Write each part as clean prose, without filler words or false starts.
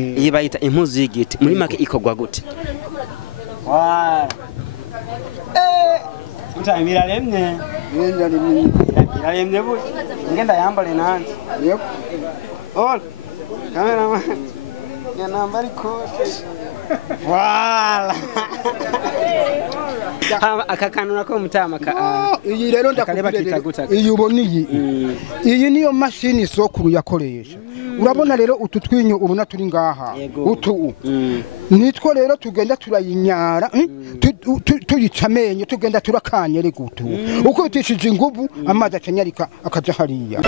iyi bayita impuzu y'igiti muri make ikozwa gute? Mtamira lemne bu ngenda yambale nani yep all cameraman ya nambari kote wala akakanu nako mutama iyi rero ndakubwira iyi uboniye iyi niyo mashini sokuru yakoresha urabona rero utu twinyo ubona turi ngaha utu nitwo rero tugenda turayinyara tuyicamenye tugenda turakanyere gutu uko utishije ingubu amazi acanyarika akaja hariya.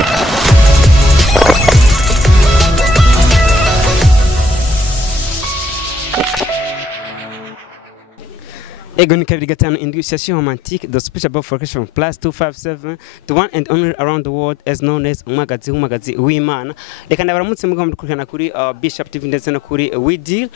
Ego ni kabiri gatanu induction romantique the speech about vocation plus 257 the one and only around the world as known as umagazi w'Imana. Reka ndabaramutse mugomba dukurikirana kuri Bishop TV ndetse no kuri Widil.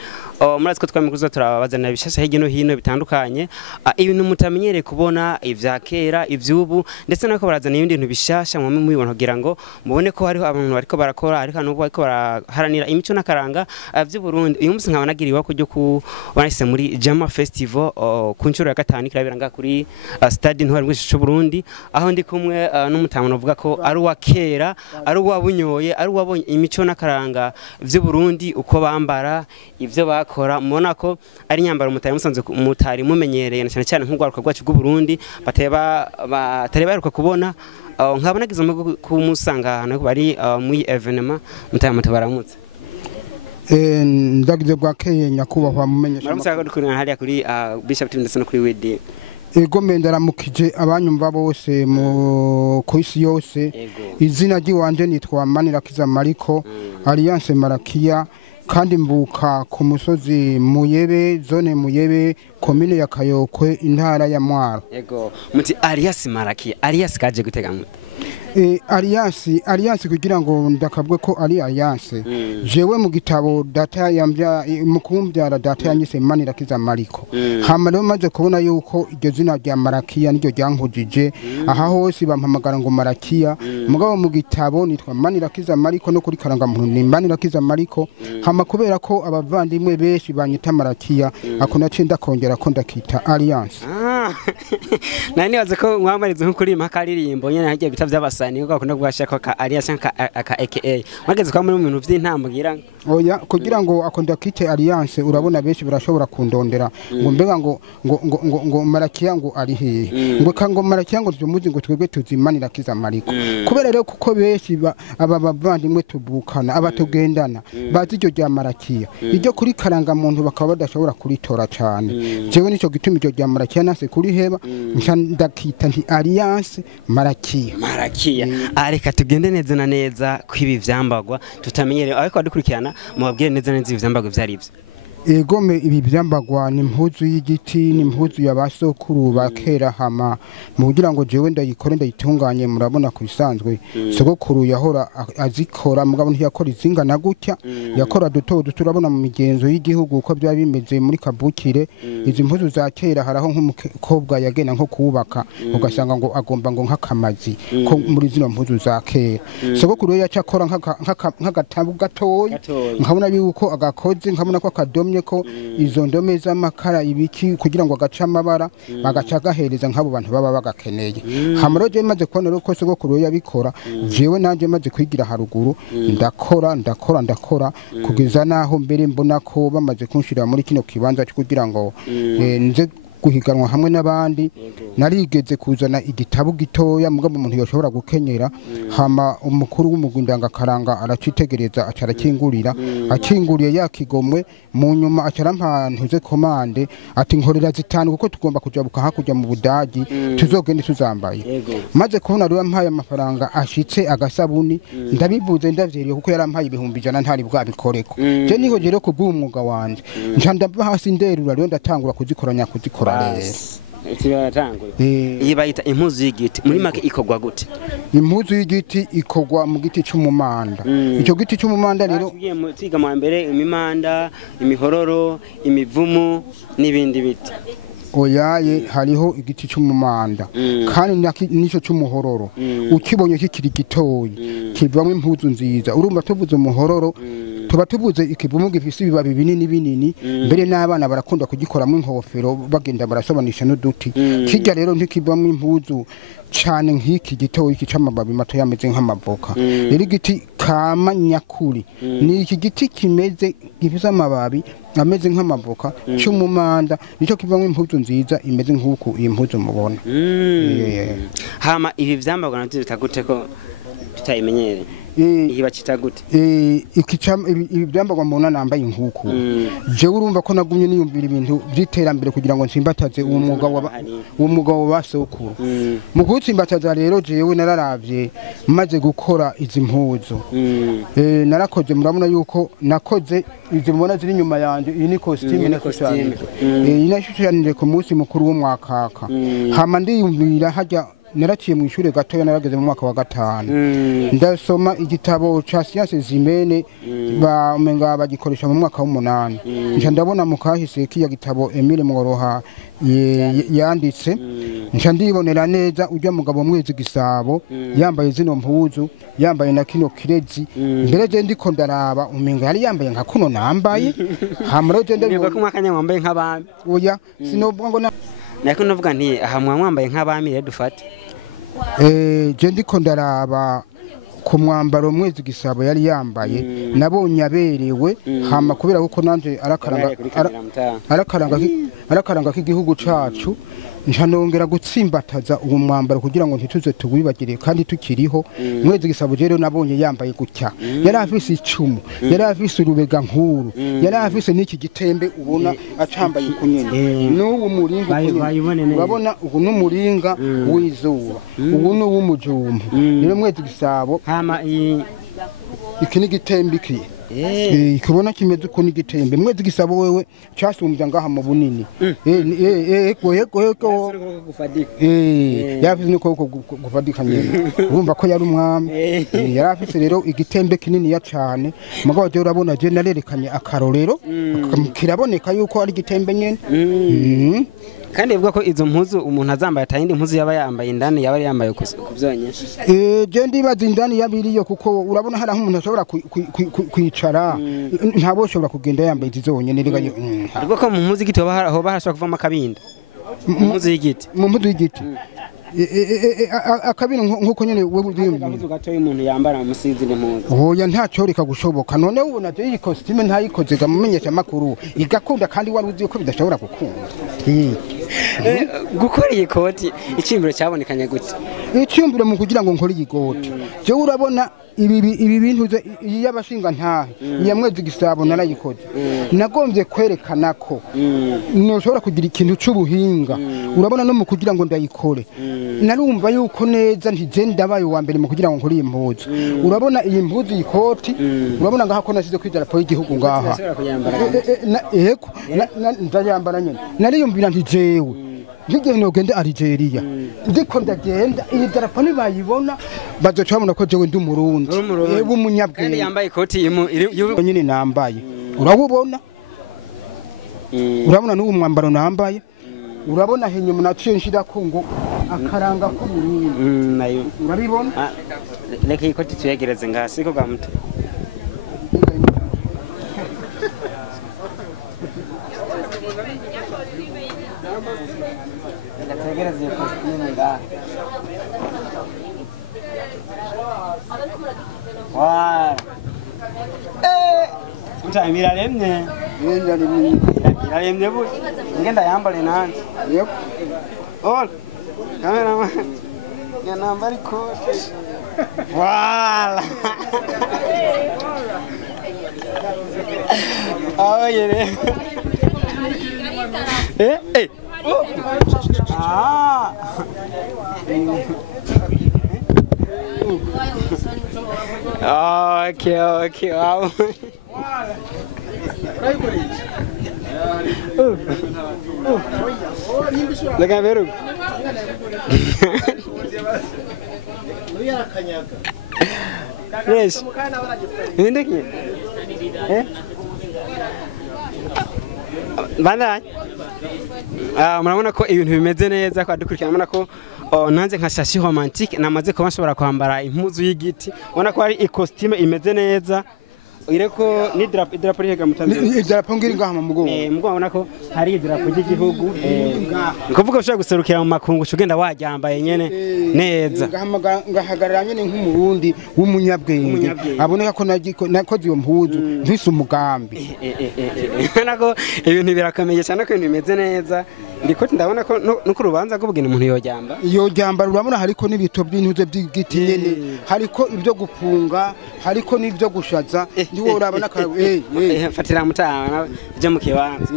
Murazi ko twamikuza turabazana bishasha hirya no hino bitandukanye. Ibintu mutamenyere kubona ivya kera ivyubu ndetse nako barazana ibindi bintu bishasha mu mubibona kugira ngo mubone ko hariho abantu bariko barakora ariko nuko bariko baraharanira imico nakaranga vy'u Burundi. Uyu munsi nkabanagiriwa ko ku banise muri Jama Festival kunchuro ya gatanu kirabira nga kuri stade ntwari mw'isho Burundi aho ndi kumwe n'umutamo navuga ko ari wa kera ari wabunyoye ari wabonye imico nakaranga vy'u Burundi uko bambara ivyo bakora mubona ko ari nyambaro mutari mumenyereye cyane cyane nk'ugwaruka rwacu bw'u Burundi batareba kubona nkabonagize kumusanga hano bari muri evenement mutamo tabaramutse ndagize bwakeye nyakubahwa mumenyesha muramusaga dukurana hariya kuri Bishop TV ndetse no kuri Widil. Ego mendaramukije abanyumva bose mu kwisi yose izina ry'iwanje nitwa Manirakiza Mariko Alliance Marakia kandi mvuka ku musozi Muyebe zone Muyebe komine ya Kayokwe intara ya Mwaro. Ego muti Alliance Marakia Alliance kaje gutega muti Alliance kugira ngo ndakabwe ko ari Alliance jewe mu gitabo data yambya mukumbyara data yanyise Manirakiza Mariko hama rero maze kubona yuko iryo zina rya Marakia niryo ryankujije aha hose bampamagara ngo Marakia mugabo mu gitabo nitwa Manirakiza Mariko no kuri karanga muntu ni Manirakiza Mariko hama kubera ko abavandimwe benshi banyita Marakia akona cenda kongera ko ndakita Alliance. Nani waze ko mwamarize nko kuri makaririmbo nyene hagiye bita vy'abasani ko akunda bwashaka ka Alliance aka AKA mageze kwa muri ibintu vy'intambwira oya kugira ngo akunda kite Alliance urabona benshi barashobora kundondera ngo mbega ngo Marakia ngo ari hehe ngo kango Marakia ngo tumuzi ngo twebwe tuzimanirakiza Mariko kubera rero kuko benshi aba bavandimwe tubukana abatugendana bazi iryo rya Marakia iryo kuri karanga muntu bakaba badashobora kuritora cyane jewe nico gituma iryo rya Marakia nase kuri heba ndakita nti Alliance Marakia areka tugende neza na neza kwibi vyambagwa tutamenyere ariko adukurikirana mubabwire neza neza ivyambagwa vyarivyo. Egome ibi byambagwa ni impuzu y'igiti ni impuzu y'abasokuru bakera hama mu kugira ngo jewe ndayikore ndayitunganye murabona ku bisanzwe sogokuru yahora azikora mugabo ntiyakora izingana gutya yakora duto turabona mu migenzo y'igihugu uko bya bimeze muri kabukire izi mpuzu za kera haraho nk'umukobwa yagena nko kubaka ugasanga ngo agomba ngo nk'akamazi ko muri zino mpuzu za kera sogokuru yacakora nk'agatabu gatoya nkabona yuko agakoze nkabona ko akadomye ko izo ndome z'amakara ibiki kugira ngo agaca amabara bagaca gahereza nk'abo bantu baba bagakeneye hamaroje maze kubona rero ko sogokuru yabikora jewe nanje maze kwigira haruguru ndakora kugeza naho mbere mbona ko bamaze kunshira muri kino kibanza cyo kugira ngo nze guhiganwa hamwe nabandi narigeze kuzana igitabo gitoya mugabo umuntu yoshobora gukenyera hama umukuru w'umugundanga karanga aracitegereza acarakingurira akinguriye yakigomwe mu nyuma acarampantuze komande ati nkorera zitanu kuko tugomba kujabuka hakurya mu Budagi tuzogende tuzambaye maze kubona rero mpaye amafaranga ashitse agasabuni ndabivuze ndavyeriye kuko yarampaye ibihumbi 100 ntari bwabikoreko je niho rero kubw'umwuga wanje nca ndava hasi nderura rero ndatangura kuzikora iyi bayita impuzu y'igiti muri make ikozwa gute? Impuzu y'igiti ikozwa mu giti cy'umumanda icyo giti cy'umumanda rero twiga mu mbere imimanda imihororo imivumu n'ibindi biti oyaye hariho igiti cy'umumanda kandi nico cy'umuhororo ukibonye kikiri gitoyi kivamo impuzu nziza urumva tuvuze umuhororo tuba tubuze ikivumu gifise ibibabi binini binini mbere n'abana barakunda kugikoramo inkofero bagenda barasobanisha n'uduti kijya rero ntikivamo impuzu cyane nk'iki gitoyi cy'amababi mato yameze nk'amavoka rero igiti kama nyakuri ni iki giti kimeze gifise amababi ameze nk'amavoka cy'umumanda nicyo kivamo impuzu nziza imeze nk'uku iyi mpuzu mubona hama ibi vyambagwa navyo bitagute ko tutayimenyere iyi bacita gute ibi byambagwa mbona nambaye nk'uku jewe urumva ko nagumye niyumvira ibintu by'iterambere kugira ngo nsimbataze uwo mwuga wa basokuru mu kuwutsimbataza rero jewe nararavye maze gukora izi mpuzu narakoze murabona yuko nakoze izi mubona ziri inyuma yanje iyi ni costume inashushanije ku munsi mukuru w'umwakaka hama ndiyumvira hajya naraciye mu ishure gatoya narageze mu mwaka wa 5 ndasoma igitabo ca science zimene bamenga bagikoresha mu mwaka w'8 nca ndabona mu kahise kiya gitabo Emile Mworoha yanditse nca ndibonera neza ujya mugabo mwezi gisabo yambaye zino mpuzu yambaye na kino kirezi mbere je ndiko ndaraba umenga yari yambaye nka kuno nambaye hamro je ndabwo ko mwakanya wambaye nk'abami oya sinovuga ngo nako navuga nti aha mwambaye nk'abami rero dufate je ndiko ndaraba ku mwambaro mwezi gisabo yari yambaye nabonye aberewe hama kubera kuko nanje arakaranga k'igihugu cacu ncanongera gutsimbataza uwo mwambaro kugira ngo ntituze tuwibagire kandi tukiriho mwezi gisabo rero nabonye yambaye gutya yari afise icumu yari afise urubega nkuru yari afise n'iki gitembe ubona acambaye kunyene n'uwo muringa urabona ubu n'umuringa w'izuba ubu n'uw'umujumbu rero mwezi gisabo hama iki ni gitembe iki ikibona kimeze uko ni gitembe mwezi gisabo wewe cyasumbya ngaha mu bunini yego yafize niko gufadika nyene urumva ko yari umwami yari afise rero igitembe kinini ya cyane mugabo je urabona je narerekanye akarorero kiraboneka yuko ari gitembe nyene kandi ivuga ko izo mpuzu umuntu azambaye atayindi mpuzu yaba yambaye indani yaba yambaye kuvyonye je ndibaza indani yabiriyo kuko urabona hari umuntu ashobora kwicara ntabo ushobora kugenda yambaye izonyene rega ivuga ko mu mpuzu igiti hoba hashobora kuvamo akabinda mu mpuzu y'igiti akabino nkuko nyene wewe umuntu gato y'umuntu yambara musizi n'impuzu oya ntacyo reka gushoboka none ubona je iyi costume ntayikoze gamumenyesha makuru igakunda kandi wari uzi ko bidashobora gukunda gukora iyi koti icyumviro cyabonekanye gute icyumviro mu kugira ngo nkore iyi koti je urabona ibi bintu y'abashinga ntahe ya mwezi gisabo narayikoze nagombye kwerekana ko noshobora kugira ikintu cy'ubuhinga urabona no mu kugira ngo ndayikore narumva yuko neza ntije ndabaye wa mbere mu kugira ngo nkore iyi mpuzu urabona iyi mpuzu ikoti urabona ngaha ko nasize kwidarapo y'igihugu ngaha yego ndayambara nyene nariyumvira ntijewe ngiye nogende Algeria ndiko ndagenda iyi darapo nibayibona bazoca babona ko jewe ndi umurundi yego umunyabwenge yambaye ikoti nyine nambaye urabubona urabona n'uwo mwambaro nambaye urabona henyuma naciye nshira ko ngo akaranga ko Burundi nayo urabibona reka ikoti tuyegereze ngasi ko gamuto Tegereze iyo costume ngaha. Utamira lemne. Iralemne bu. Ngenda yambale nanje. Yep. All. Cameraman. Ya nambari kote. Wala. Oh yeah. Eh. Ah. Okay. Wow. Lega veru. Yes. Ndeki. Banda. Murabona ko ibintu bimeze neza kwa dukurikirana ko nanze nka shashi romantique namaze ko bashobora kwambara impuzu y'igiti ubona ko ari costume imeze neza ireko ni idarapo rihega mutanze idarapo ngiri ngaha mu mugongo mugongo ubona ko hari idarapo ry'igihugu nikuvuga ushobora guserukira mu makungu ugenda waryambaye nyene neza ngahagarara nyene nk'umurundi w'umunyabwenge aboneka ko nakoze iyo mpuzu ntise umugambi nako ibintu birakomeye cyane ko ibintu bimeze neza ndiko ndabona ko nuko urubanza rw'ubugeni umuntu yoryamba urabona hariko n'ibito by'intuze by'igiti nyene hariko ibyo gufunga hariko n'ibyo gushaza ndiwo urabona fatira mutana byo mu kibanza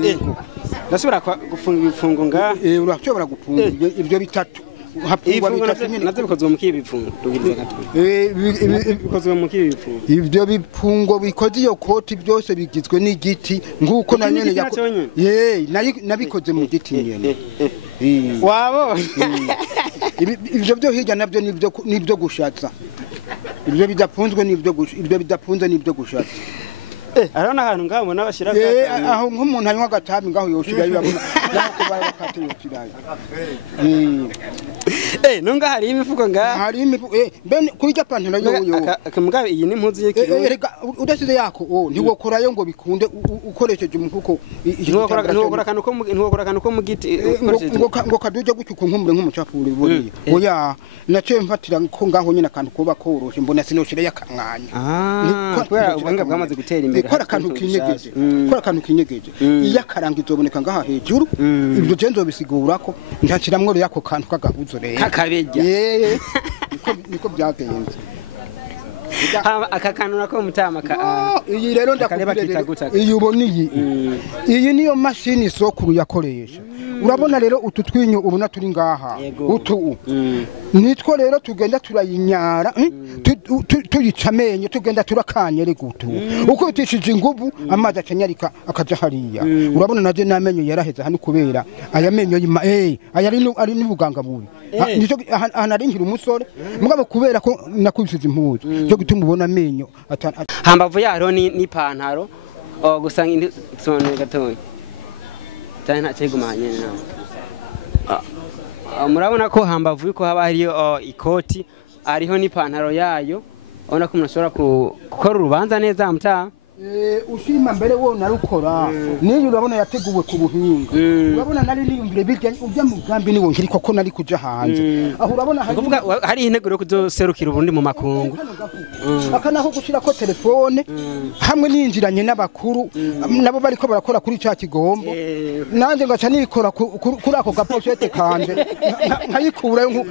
ndashobora gufunga ibifungo nga urashobora gufunga ibyo bitatu hapfungwa bitatu nyene navyo bikozwe mu kihe bifungo tugirize gato bikozwe mu kihe bifungo ibyo bifungo bikoze iyo koti byose bigizwe n'igiti nguko na nyene nabikoze mu giti nyene wabo ibyo byo hirya nabyo nibyo gushatsa ibyo bidafunzwe ibyo bidafunze nibyo gushatsa arona ahantu ngaho mbona bashira aho nk'umuntu anywa agatabi ngaho yoshira yabona nako bari bakate yoshirayo nunga hari imifuko ngaha hari imifuko ben kuri japantara yoyo mugabe iyi ni impuzu y'ikiro udasize yako ntiwokorayo ngo bikunde ukoresheje umufuko ntiwokora kantu ko mugiti ngo kaduje gucyuka nk'umure nk'umucapuri buriya oya nace mfatira ko ngaho nyine akantu kuba koroshe mbona sinoshira yakamwanya kubera ubanga bwamaze gutera imbere kora akantu kinyegeje iya karanga izoboneka ngaha hejuru ibyo genzo bisigura ko ntaciramwo yako kantu kagahuzo rero kakabejya niko byagenze aka kantu nako mutama iyi rero ndakubwira iyi ubona iyi niyo mashini sokuru yakoresha urabona rero utu twinyo ubona turi ngaha utu nitwo rero tugenda turayinyara tuyica amenyo tugenda turakanyere gutu uko utishije ingubu amazi acanyarika akaja hariya urabona naje namenyo yaraheze hano kubera aya menyo ari n'ubuganga bubi nico anaringira umusore mugabo kubera ko nakubisize impuzu cyo gituma ubona amenyo hambavu yaro ni pantaro gusanga indi sone gatoya cyane nta cyegumanye murabona ko hambavu yuko haba hariyo ikoti ariho ni pantaro yayo ubona ko umuntu ashobora gukora urubanza neza mutaha ushima mbere wona rukora niyo urabona yateguwe ku buhinga urabona nari niyumvire bijya ujya mu gambi niwo nkiri koko nari kuja hanze aho urabona hari integuro yo kuzoserukira ubundi mu makungu akanaho gushira ko telefone hamwe ninjiranye n'abakuru nabo bariko barakora kuri cya kigombo nanje ngaca nikora kuri ako gapochete kanje nkayikurayo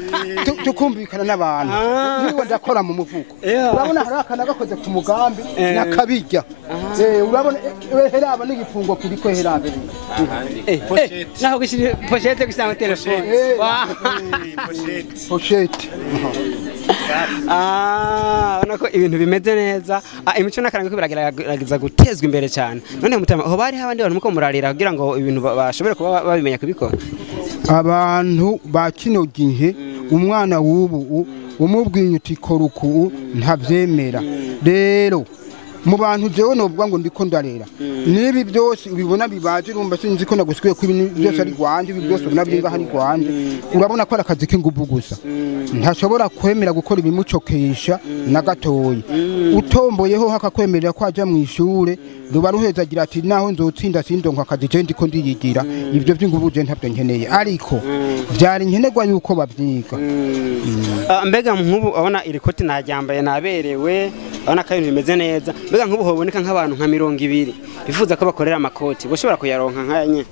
tukumvikana n'abantu niwo ndakora mu mufuko urabona hari akanagakoze ku mugambi nakabijya urabona heraba n'igifungo kiriko herabe naho gishira pochete gusanga telefone pochete nako ibintu bimeze neza imico n'akaranga ko biragerageza gutezwa imbere cyane none mutama aho bari habandi bantu muko murarira kugira ngo ibintu bashobore kuba babimenya kubikora abantu ba kino gihe umwana w'ubu umubwiye uti koruku ntavyemera rero mu bantu jewe novuga ngo ndiko ndarera nibi byose ubibona bibaje urumva sinzi ko nagusikiye ko ibintu byose ari gwanje ibi byose ubona binga hari gwanje urabona ko arakazi k'inguvu gusa ntashobora kwemera gukora ibimucokesha na gatoyi utomboyeho hakakwemerera ko aja mu ishure ruba ruheza agira ati naho nzotsinda sindonka akazi je ndiko ndiyigira ibyo by'inguvu je ntabyo nkeneye ariko byari nkenerwa yuko babyiga mbega nk'ubu abona iri koti najyambaye naberewe abona ko ibintu bimeze neza mbega nk'ubu hoboneka nk'abantu nka 200 bifuza ko bakorera amakoti boshobora kuyaronka nkanye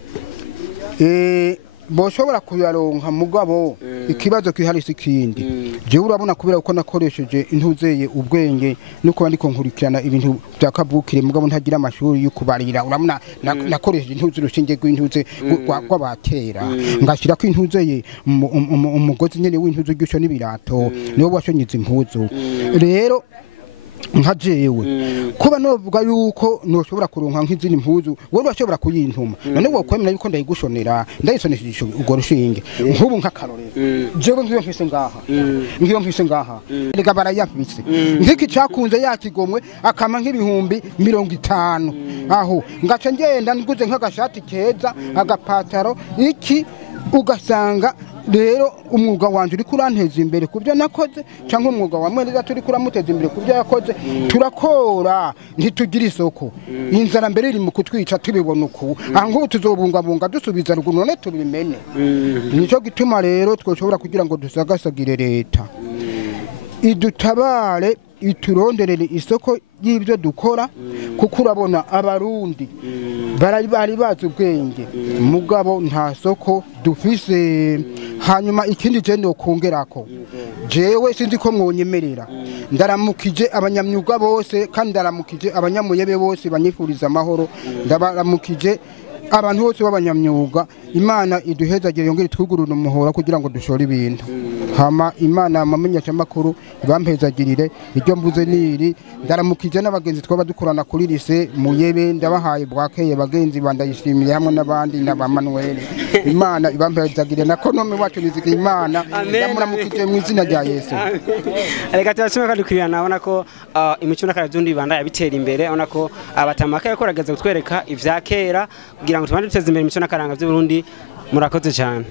boshobora kuyaronka mugabo ikibazo kihari sikindi je urabona kubera uko nakoresheje intuzeye ubwenge nuko bandiko nkurikirana ibintu byakavukire mugabo ntagira amashuri yo kubarira urabona nakoresheje intuze rushinge rw'intuze rw'abatera ngashira ko intuzeye umugozi nyene w'intuze gusho n'ibirato niwo washonyiza impuzu rero nka jewe kuba novuga yuko noshobora kuronka nk'izindi mpuzu wowe bashobora kuyintuma none wo kwemera yuko ndayigushonera ndayisonesheje ugo rushinge nk'ubu nka karorero jewe ngiyo mfise ngaha rega barayafise nk'iki cakunze yakigomwe akama nk'ibihumbi 50 aho ngaca ngenda nguze nk'agashati keza agapataro iki ugasanga rero umwuga wanje uri kuranteza imbere kubyo nakoze cyangwa umwuga wa mwereza turi kuramuteza imbere kubyo yakoze turakora ntitugira isoko inzara mbere iri mu kutwica tubibona uku aho tuzobungabunga dusubiza ruguno none tubimene nico gituma rero twoshobora kugira ngo dusagasagire leta idutabare ituronderere isoko y'ibyo dukora kuko urabona abarundi bari bazi ubwenge mugabo nta soko dufise hanyuma ikindi je nokongerako jewe sinzi ko mwonyemerera ndaramukije abanyamyuga bose kandi ndaramukije abanyamuyebe bose banyifuriza amahoro ndabaramukije abantu bose b'abanyamyuga Imana iduhezagire yongere twugurura umuhora kugira ngo dushore ibintu hama Imana amamenyesha makuru bampezagirire iryo mvuze niri ndaramukije n'abagenzi twaba dukorana kuri lise muyebe ndabahaye bwakeye bagenzi bandayishimiye hamwe n'abandi n'abamanuel Imana ibampezagire na konome wacu nizike Imana ndamuramukije mu izina rya Yesu reka tubashime kandi kwirana nabona ko imico n'akaravyo banda bitera imbere ona ko abatamaka yakorageza gutwereka ivya kera kugira ngo tubande duteze imbere imico n'akaranga by'u Burundi murakoze cyane.